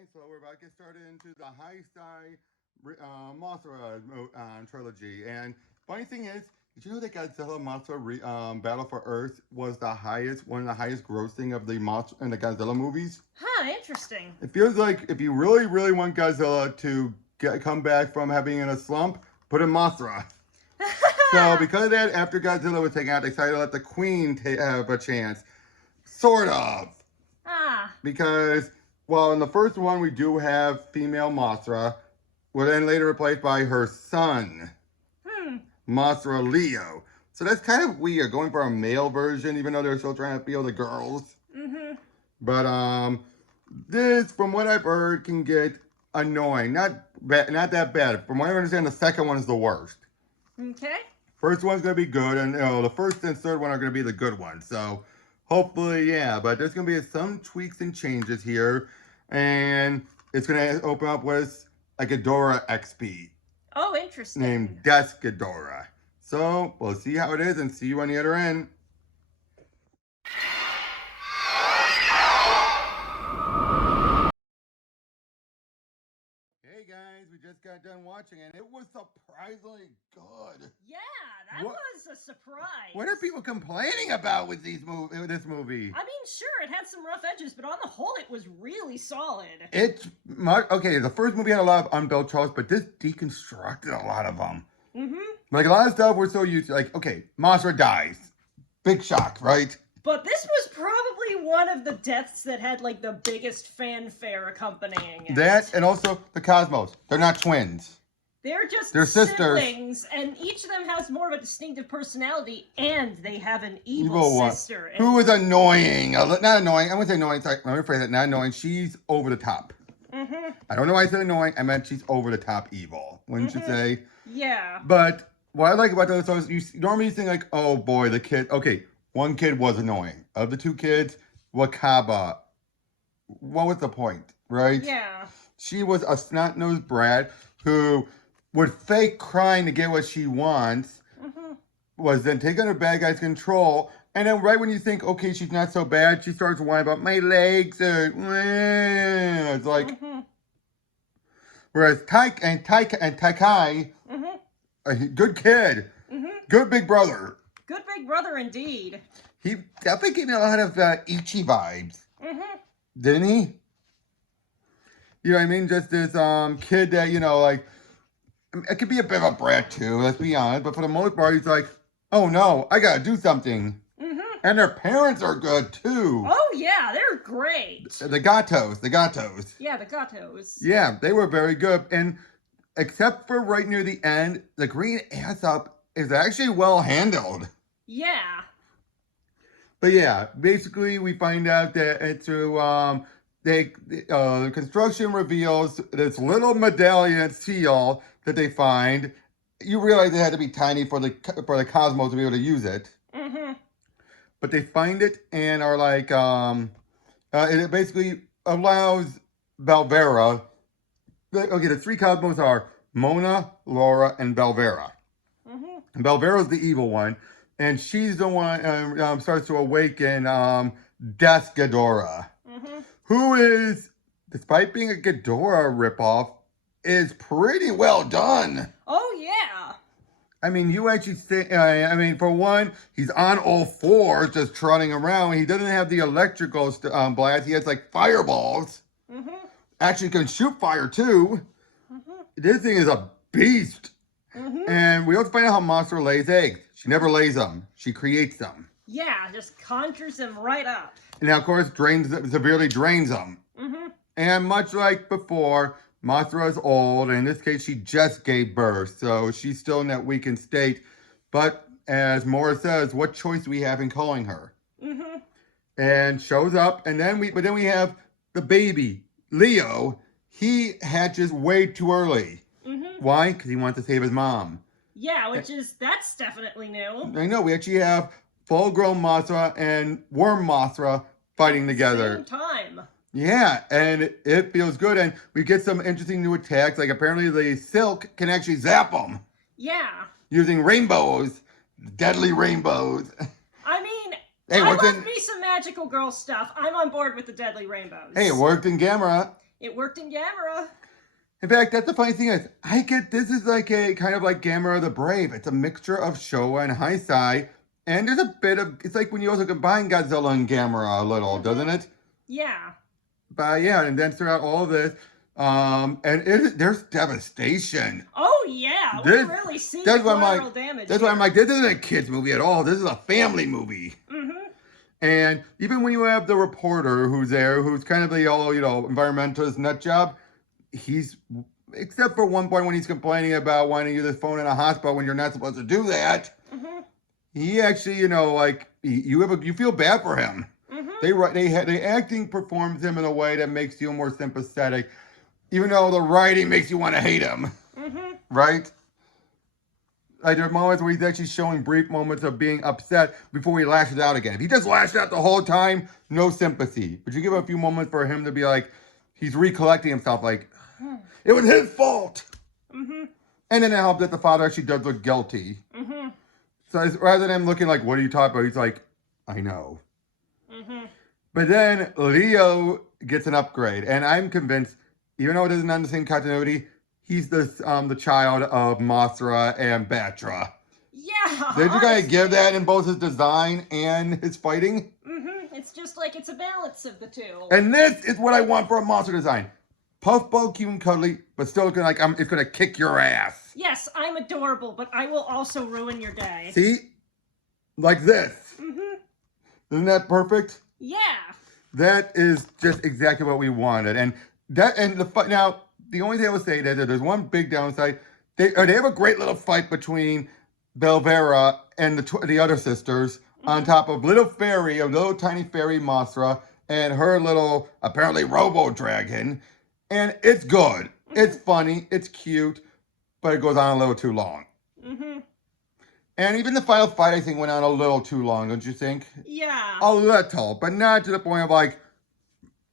guys, so we're about to get started into the Heisei Mothra trilogy. And funny thing is, did you know that Godzilla Mothra Battle for Earth was one of the highest grossing of the Mothra in the Godzilla movies? Huh, interesting. It feels like if you really, really want Godzilla to come back from having in a slump, put in Mothra. So because of that, after Godzilla was taken out, they decided to let the Queen have a chance. Sort of. Because, well, in the first one, we do have female Mothra, well, then later replaced by her son, Mothra Leo. So that's kind of weird, going for a male version, even though they're still trying to appeal to girls. But, this, from what I've heard, can get annoying. Not that bad. From what I understand, the second one is the worst. Okay. First one's going to be good, and the first and third one are going to be the good ones. So, hopefully, yeah. But there's going to be some tweaks and changes here. And it's going to open up with a Ghidorah XP. Oh, interesting. Named Death Ghidorah. So, we'll see how it is and see you on the other end. Hey guys, we just got done watching and it was surprisingly good. Yeah, that was a surprise. What are people complaining about with this movie? I mean, sure, it had some rough edges, but on the whole, it was really solid. Okay, the first movie had a lot of unbuilt tropes, but this deconstructed a lot of them. Like, a lot of stuff we're so used to, like, okay, Mothra dies. Big shock, right? But this was probably one of the deaths that had, like, the biggest fanfare accompanying it. That, and also the Cosmos. They're not twins. They're just sisters. Siblings, and each of them has more of a distinctive personality, and they have an evil sister. Who is annoying. Not annoying. I wouldn't say annoying. Sorry, let me rephrase that. Not annoying. She's over the top. I don't know why I said annoying. I meant she's over the top evil. Wouldn't you say? Yeah. But what I like about those songs, you normally think like, oh boy, the kid. Okay, one kid was annoying. Of the two kids, Wakaba. What was the point, right? Yeah. She was a snot-nosed brat who would fake crying to get what she wants, was then taken under bad guy's control, and then right when you think, okay, she's not so bad, she starts whining about, my legs are, it's like, whereas Taikai, a good kid, good big brother. Good big brother indeed. He definitely gave me a lot of Ichi vibes, didn't he? You know what I mean? Just this kid that, you know, like, it could be a bit of a brat too, let's be honest, but for the most part, he's like, oh no, I gotta do something. And their parents are good too. Oh yeah, they're great. The Gatos. Yeah, the Gatos. Yeah, they were very good. And except for right near the end, the green ass-up is actually well handled. Yeah. But yeah, basically we find out that it's through, the construction reveals this little medallion seal that they find. You realize it had to be tiny for the Cosmos to be able to use it. But they find it and are like, it basically allows Belvera. Okay, the three Cosmos are Mona, Laura, and Belvera. And Belvera's the evil one, and she's the one starts to awaken Death Ghidorah, who is, despite being a Ghidorah ripoff, is pretty well done. Oh, yeah. I mean, you actually say, I mean, for one, he's on all fours just trotting around. He doesn't have the electrical blast. He has, like, fireballs. Actually can shoot fire, too. This thing is a beast. And we also find out how Mothra lays eggs. She never lays them. She creates them. Yeah, just conjures them right up. And now, of course, severely drains them. And much like before, Mothra is old, and in this case, she just gave birth, so she's still in that weakened state. But as Mora says, what choice do we have in calling her? And shows up, and then we have the baby, Leo. He hatches way too early. Why? Because he wants to save his mom. Yeah, that's definitely new. I know, we actually have full-grown Mothra and Worm Mothra fighting together. Same time. Yeah, and it feels good, and we get some interesting new attacks, like apparently the Silk can actually zap them. Yeah. Using rainbows, deadly rainbows. I mean, hey, I love me some magical girl stuff. I'm on board with the deadly rainbows. Hey, it worked in Gamera. It worked in Gamera. In fact, that's the funny thing is, I get this is like a kind of like Gamera the Brave. It's a mixture of Showa and Heisei, and there's a bit of it's like when you also combine Godzilla and Gamera a little, doesn't it? Yeah. But yeah, and then throughout all of this, there's devastation. Oh yeah, we This- really see that's the why I'm like- collateral damage. That's why I'm like, this isn't a kids movie at all. This is a family movie. Mm-hmm. And even when you have the reporter who's there, who's kind of the all, environmentalist nut job, he's, except for one point when he's complaining about wanting to use his phone in a hospital when you're not supposed to do that, Mm-hmm. he actually, you feel bad for him. Mm-hmm. The acting performs him in a way that makes you more sympathetic, even though the writing makes you want to hate him, Mm-hmm. right? Like there are moments where he's actually showing brief moments of being upset before he lashes out again. If he just lashed out the whole time, no sympathy. But you give a few moments for him to be like, he's recollecting himself, like, it was his fault. Mm-hmm. And then it helps that the father actually does look guilty. Mm-hmm. So rather than him looking like, what are you talking about? He's like, I know. Mm-hmm. But then Leo gets an upgrade. And I'm convinced, even though it isn't on the same continuity, he's the child of Mothra and Batra. Yeah. Did you guys honestly. give that in both his design and his fighting? Mm-hmm. It's just like it's a balance of the two. And this is what I want for a monster design. Puffball, cute and cuddly, but still looking like it's gonna kick your ass. Yes, I'm adorable, but I will also ruin your day. See? Like this. Mm-hmm. Isn't that perfect? Yeah. That is just exactly what we wanted. And now the only thing I will say that there's one big downside. They have a great little fight between Belvera and the other sisters on top of little tiny fairy Mothra and her little apparently robo dragon. And it's good. It's funny. It's cute, but it goes on a little too long. Mm-hmm. And even the final fight, I think, went on a little too long, don't you think? Yeah. A little, but not to the point of like,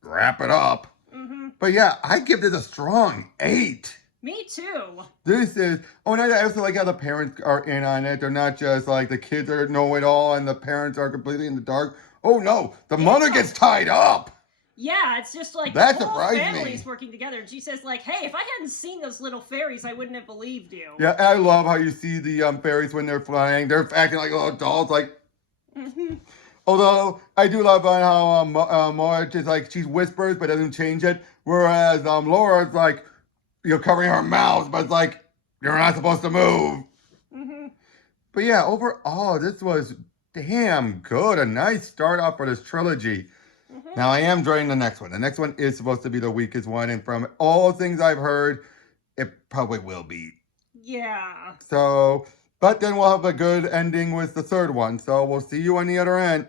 wrap it up. Mm-hmm. But yeah, I give this a strong 8. Me too. This is, and I also like how the parents are in on it. They're not just like the kids know it all and the parents are completely in the dark. Oh no, the mother gets tied up. Yeah, it's just like That the whole surprised family's me. working together. And she says, like, hey, if I hadn't seen those little fairies, I wouldn't have believed you. Yeah, I love how you see the fairies when they're flying. They're acting like little dolls, like. Mm-hmm. Although I do love how Marge is like she whispers but doesn't change it, whereas Laura's like covering her mouth, but it's like you're not supposed to move. Mm-hmm. But yeah, overall this was damn good. A nice start off for this trilogy. Mm-hmm. Now I am enjoying the next one. The next one is supposed to be the weakest one, and from all things I've heard, it probably will be. Yeah. So, but then we'll have a good ending with the third one. So we'll see you on the other end.